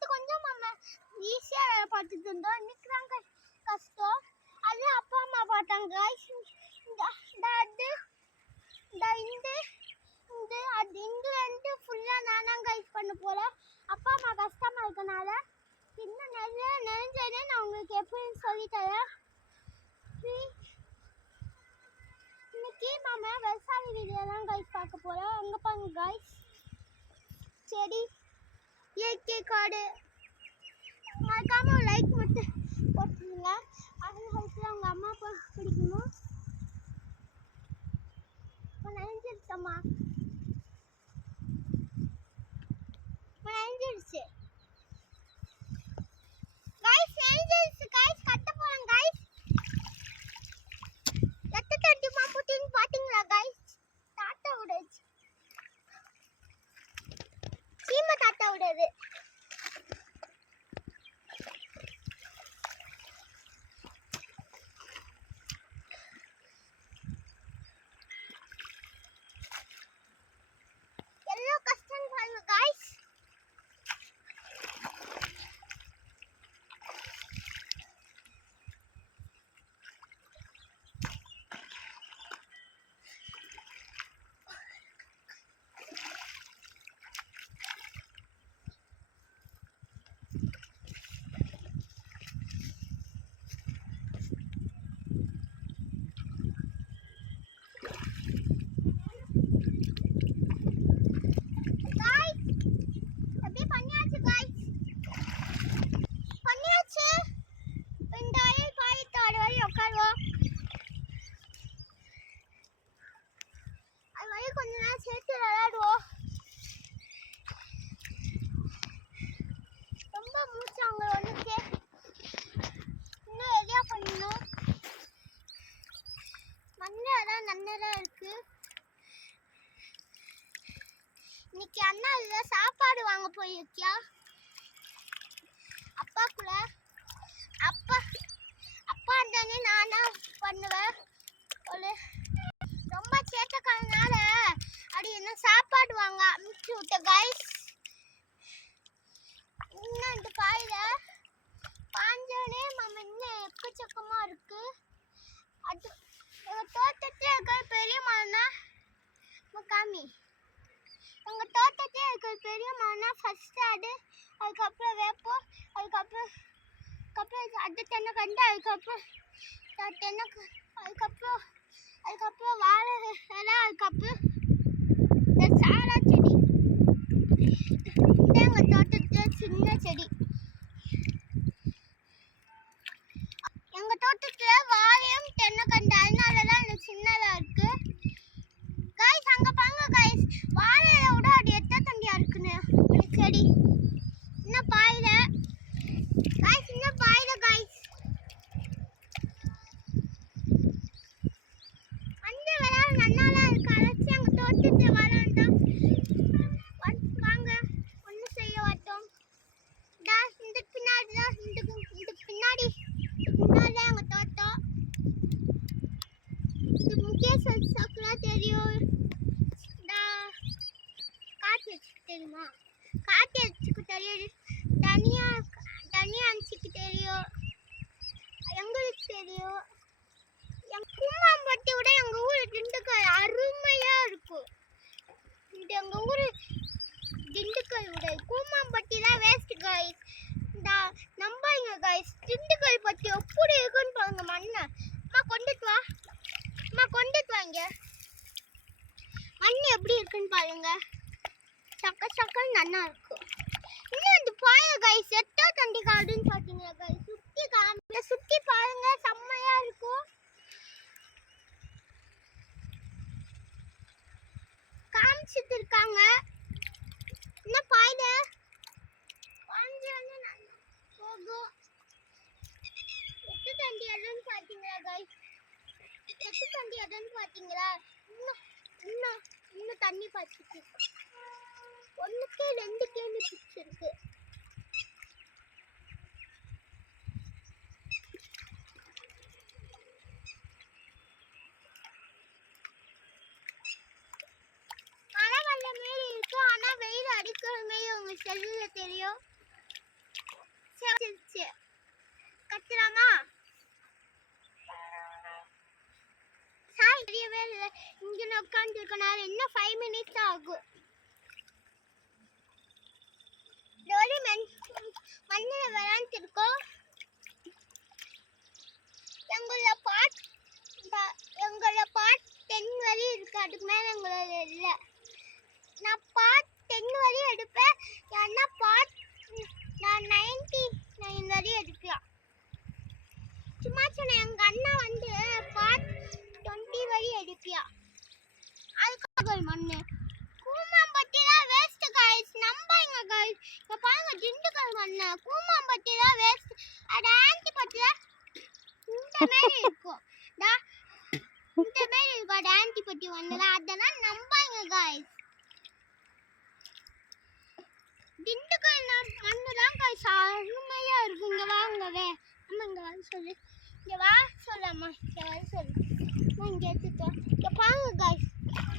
நேற்று கொஞ்சம் நம்ம ஈஸியாக வேலை பார்த்துட்டு இருந்தோம். இன்னைக்கு தான் கஷ்டம். அது அப்பா அம்மா பார்த்தாங்க. இந்த அது இந்த இந்த இந்த அது இங்கிலேருந்து ஃபுல்லாக நானாக கைஸ் பண்ண போகிறேன் அப்பா அம்மா கஷ்டமாக இருக்கனால இன்னும் நிறைய நினைஞ்சேனே நான் உங்களுக்கு எப்படின்னு சொல்லித்தரேன் இன்னைக்கு மாமா விவசாய வீடியோ தான் கைஸ் பார்க்க போகிறோம் அங்கே பாருங்க கைஸ் செடி இயற்கை காடு. மறக்காம லைக் மட்டும் போட்டுருங்க. அதே ஹெல்த்தில் உங்கள் அம்மா அப்பா பிடிக்கணும் இப்போ நனைஞ்சிருச்சம்மா இப்போ நனைஞ்சிருச்சு கைஸ் நனைஞ்சிருச்சு கைஸ் கட்ட போகிறேன் கைஸ் எத்த தட்டி மாம்புட்டின்னு பார்த்தீங்களா கைஸ் தாத்தா விடுச்சு சீமை தாத்தா விடுது எவ்வளோ கஷ்டம் பாருங்க கைஸ் guys அப்படியே பண்ணியாச்சு guys பண்ணியாச்சு இப்ப இந்த அயல் பாயத்தோட வழி உட்காருவோம் அது வழி கொஞ்ச நேரம் சேர்த்து விளையாடுவோம் ரொம்ப மூச்சு வந்து இன்னும் எதையா பண்ணணும் மண்ணெல்லாம் நன்னதாக இருக்குது இன்னைக்கு அண்ணா இதுல சாப்பாடு வாங்க போயிருக்கியா அப்பா கூட அப்பா அப்பா தானே நானா பண்ணுவேன் ஒரு ரொம்ப சேட்டக்காரனால அப்படி என்ன சாப்பாடு வாங்க அனுப்பிச்சு விட்ட கைஸ் இன்னும் பாயில. பாஞ்சோடனே மாமா இன்னும் எக்கச்சக்கமா இருக்கு? அது எங்க தோட்டத்தில் இருக்கிற பெரிய மரம்னா முக்காமி எங்கள் தோட்டத்தில் இருக்கிற பெரிய மரம்னா ஃபஸ்ட்டு அது அதுக்கப்புறம் வேப்பம் அதுக்கப்புறம் அதுக்கப்புறம் அது தென்னை கண்டு அதுக்கப்புறம் தென்னை அதுக்கப்புறம் அதுக்கப்புறம் வாழை இலை அதுக்கப்புறம் இந்த சாரா செடி இது எங்கள் தோட்டத்தில் சின்ன செடி எங்கள் தோட்டத்தில் வாழையும் தென்னை கண்டு அதனால தான் இந்த சின்னதாக இருக்குது காய்ஸ் அங்க பாருங்க காய்ஸ் வாழையில விட அது எத்த தண்டியா இருக்குன்னு ஒரு செடி இன்னும் பாயில காய்ஸ் இன்னும் பாயில காய்ஸ் அந்த விளையாட நன்னாலாம் இருக்கு அழைச்சி அங்க தோட்டத்தை விளையாண்டா வாங்க ஒன்றும் செய்ய மாட்டோம் டா இந்த பின்னாடி தான் இந்த இந்த பின்னாடி பின்னாடி தான் எங்கள் தோட்டம் இது முகேஷ் சாக்குலாம் தெரியும் நான் காட்டு தெரியுமா காட்டு வச்சுக்கு தெரியும் தனியா தனியா அனுச்சிக்கு தெரியும் எங்களுக்கு தெரியும் என் கும்மாம்பட்டி விட எங்கள் ஊர் திண்டுக்கல் அருமையாக இருக்கும் இந்த எங்கள் ஊர் திண்டுக்கல் விட கூமாம்பட்டி தான் வேஸ்ட் காய்ஸ் இந்த நம்பாங்க காய்ஸ் திண்டுக்கல் பட்டி எப்படி இருக்குன்னு பாருங்க மண்ணை அம்மா கொண்டுட்டு வா அம்மா கொண்டுட்டு வாங்க. மண் எப்படி இருக்குன்னு பாருங்க. சக்க சக்க நல்லா இருக்கும் இன்னும் வந்து பாய கைஸ் எட்டோ தண்டி காடுன்னு பார்த்தீங்களா கைஸ் சுற்றி காமில சுற்றி பாருங்க செம்மையா இருக்கும். காமிச்சிட்டு இருக்காங்க என்ன பாயுத பாஞ்சு வந்து நல்லா போகும் எட்டு தண்டி இடம்னு பார்த்தீங்களா கைஸ் எட்டு பார்த்தீங்களா இன்னும் இன்னும் இன்னும் தண்ணி பாய்ச்சிட்டு ஒன்றுக்கே ரெண்டு கேள்வி பிடிச்சிருக்கு. மழை வந்த மாரி இருக்கு. ஆனா வெயில் அடிக்கிற மாரி உங்க செல்லுல தெரியும். சரி இங்கே உட்காந்து நேரம் இன்னும் ஃபைவ் மினிட்ஸ் ஆகும். டோரி மண் மண்ணில் விளாண்டுருக்கோம் எங்களோட பாட் எங்களோட பாட் டென் வரி இருக்கு. அதுக்கு மேலே எங்களோட இல்லை. நான் பாட் டென் வரி எடுப்பேன். ஏன்னா பாட் நான் நைன்டி நைன் வரி எடுக்கலாம் சும்மா சொன்னேன் எங்கள் அண்ணா வந்து பாட் டுவெண்ட்டி வரி எடுப்பியா அதுக்காக மண்ணு. கூமாம்பட்டிலாம் வேஸ்ட் காய்ஸ் நம்பாங்க காய்ஸ் இப்போ பாருங்க திண்டுக்கல் மண்ணு. கூமாம்பட்டிலாம் வேஸ்ட் அட ஆன்டி பட்டிலாம் இந்த மாதிரி இருக்கும் டா இந்த மாதிரி இருக்கும் அட ஆன்டி பட்டி மண்ணில் அதெல்லாம் நம்பாங்க காய்ஸ் திண்டுக்கல் மண்ணு தான் காய்ஸ் அருமையாக இருக்கும் இங்கே வாங்கவே அம்மா இங்கே வர சொல்லு. இங்கே வா சொல்லம்மா. இங்கே வர சொல்லு. நான் இங்கே எடுத்துட்டோம் இங்கே பாருங்க காய்ஸ்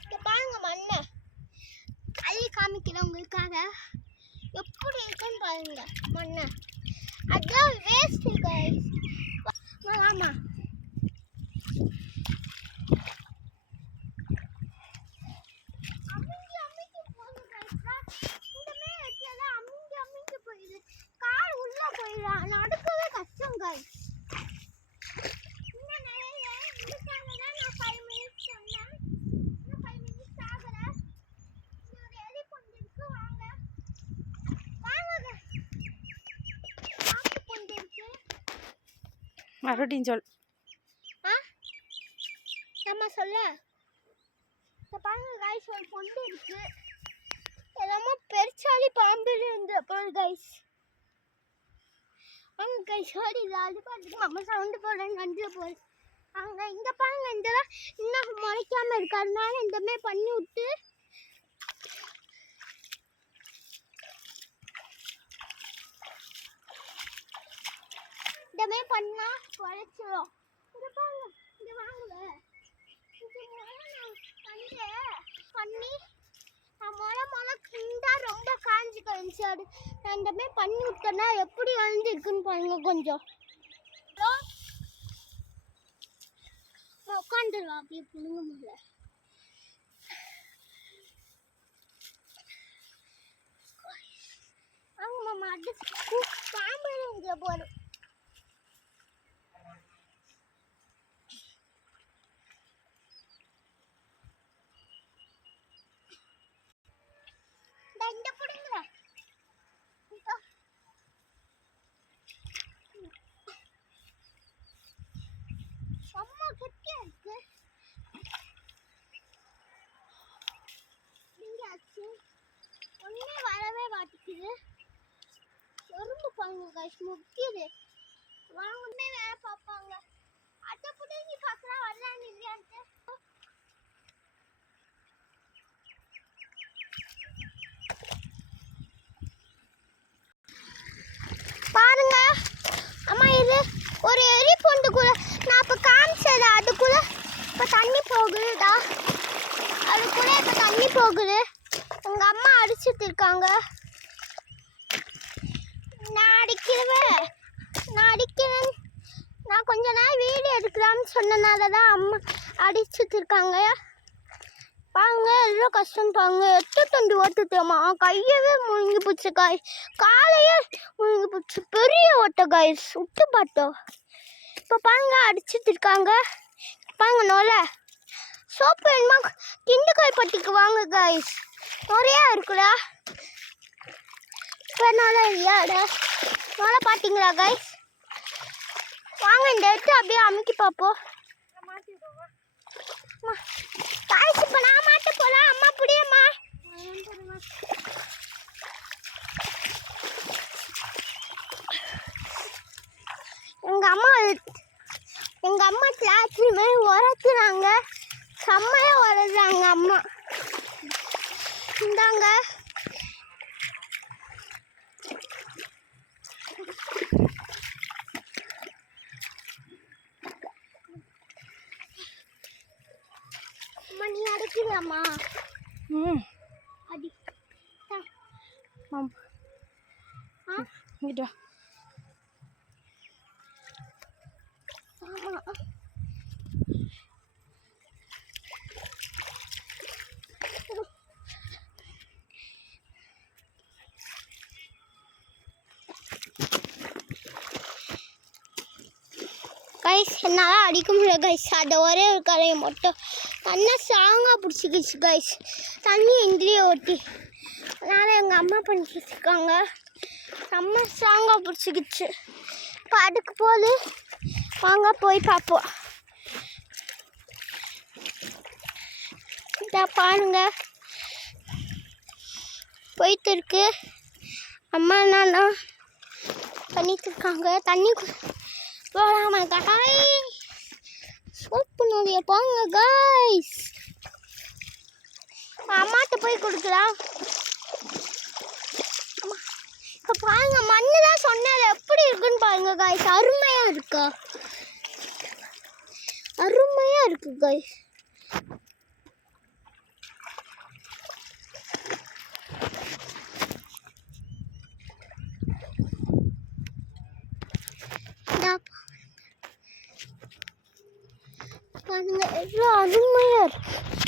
இங்கே பாருங்க மண்ணை அள்ளி காமிக்கிறேன் உங்களுக்காக எப்படி இருக்குன்னு பாருங்க மண்ணை அதான் வேஸ்ட் காய்ஸ் ஆமா அமிங்கி அமிங்கி போகுது guys. இந்த மாதிரி வச்சாதான் அமிங்கி அமிங்கி போயிடுது. கால் உள்ள போயிடும். நடக்கவே கஷ்டம் guys. இன்னும் நிறைய இதுக்காக தான் நான் five minutes சொன்னேன். இன்னும் five minutes ஆகல. இன்னும் ஒரு எலி பொந்து இருக்கு, வாங்க. வாங்க guys. பாம்பு பொந்து இருக்கு. மறுபடியும் சொல். ஆ? ஆமா சொல்ல. பாருங்க கைஸ் ஒரு பொண்ணு இருக்கு. எல்லாமே பெருச்சாலி பாம்பு இருந்த போல் கைஸ் அங்கே கைஸ் ஓடி அது பார்த்துட்டு அம்மா சவுண்டு போடுறேன் கண்டில் போல் அங்கே இங்கே பாருங்க இதெல்லாம் இன்னும் முளைக்காம இருக்கு அதனால இந்த பண்ணி விட்டு. இந்த பண்ணால் பண்ணா குறைச்சிரும் பாருங்க இங்க வாங்க. இது பண்ணி மழை மழை கிண்டா ரொம்ப காஞ்சி கழிஞ்சு அது நான் இந்த மாதிரி பண்ணி விட்டேன்னா எப்படி வளர்ந்துருக்குன்னு பாருங்க கொஞ்சம். உட்காந்துருவா அப்படியே புழுங்க முடியல வாங்க மாமா அது பாம்பு இங்கே போகிறோம் இந்த இந்த புடுங்க இதோ. அம்மா கட்டியா இருக்கு இங்க ஆச்சு வரவே மாட்டேங்குது. எறும்பு பாருங்க கைஸ் முக்கியது வாங்கன்னே வேலை பார்ப்பாங்க. அதை புடுங்கி பார்க்கலாம் வரலான்னு இல்லையான்ட்டு பாருங்க. அம்மா இது ஒரு எரி பொண்டுக்குள்ள நான் இப்போ அதுக்குள்ள இப்போ தண்ணி போகுதுடா அதுக்குள்ள இப்போ தண்ணி போகுது. எங்கள் அம்மா அடிச்சுட்டு இருக்காங்க. நான் அடிக்கிறவன் நான் அடிக்கிறேன் நான் கொஞ்ச நாள் வீடு எடுக்கலாம்னு சொன்னனால தான் அம்மா அடிச்சிட்டு இருக்காங்க. பாருங்க எவ்வளோ கஷ்டம் பாருங்க. எட்டு தொண்டு ஓட்டுட்டோமா கையவே முழுங்கி போச்சு காய் காலையே முழுங்கி போச்சு. பெரிய ஓட்டை காய் சுட்டு பார்த்தோம். இப்போ பாருங்க அடிச்சிட்டு இருக்காங்க. பாருங்க நோல. சோப்பு வேணுமா? திண்டுக்கல் பட்டிக்கு வாங்க காய்ஸ் நிறையா இருக்குடா. இப்போ நோல இல்லையாடா நோல பார்த்தீங்களா காய்ஸ் வாங்க இந்த இடத்து அப்படியே அமுக்கி பார்ப்போம். வேண்டாமா ம். அடி. மாம் இங்கிட்டு கைஸ் என்னால் அடிக்க முடியல கைஸ் அதை ஒரே ஒரு கலையை மட்டும் தண்ணி ஸ்ட்ராங்காக பிடிச்சிக்கிச்சு கைஸ் தண்ணி எங்கேயே ஓட்டி அதனால் எங்கள் அம்மா பண்ணிக்கிட்டு இருக்காங்க செம்ம ஸ்ட்ராங்காக பிடிச்சிக்கிச்சு. இப்போ அடுக்கு போல். வாங்க போய் பார்ப்போம். இதா பாருங்க. போயிட்டு இருக்கு அம்மா என்னன்னா பண்ணிட்டு இருக்காங்க தண்ணி கு- போடாம காய் சோப்பு நதிய காய்ஸ் அம்மாட்ட போய் கொடுக்கலாம். இப்போ பாருங்க மண்ணு தான் சொன்னது எப்படி இருக்குன்னு பாருங்க காய்ஸ் அருமையாக இருக்கா? அருமையாக இருக்கு காய்ஸ் பாருங்க எவ்வளோ அருமையா இருக்கு அம்மா, அரை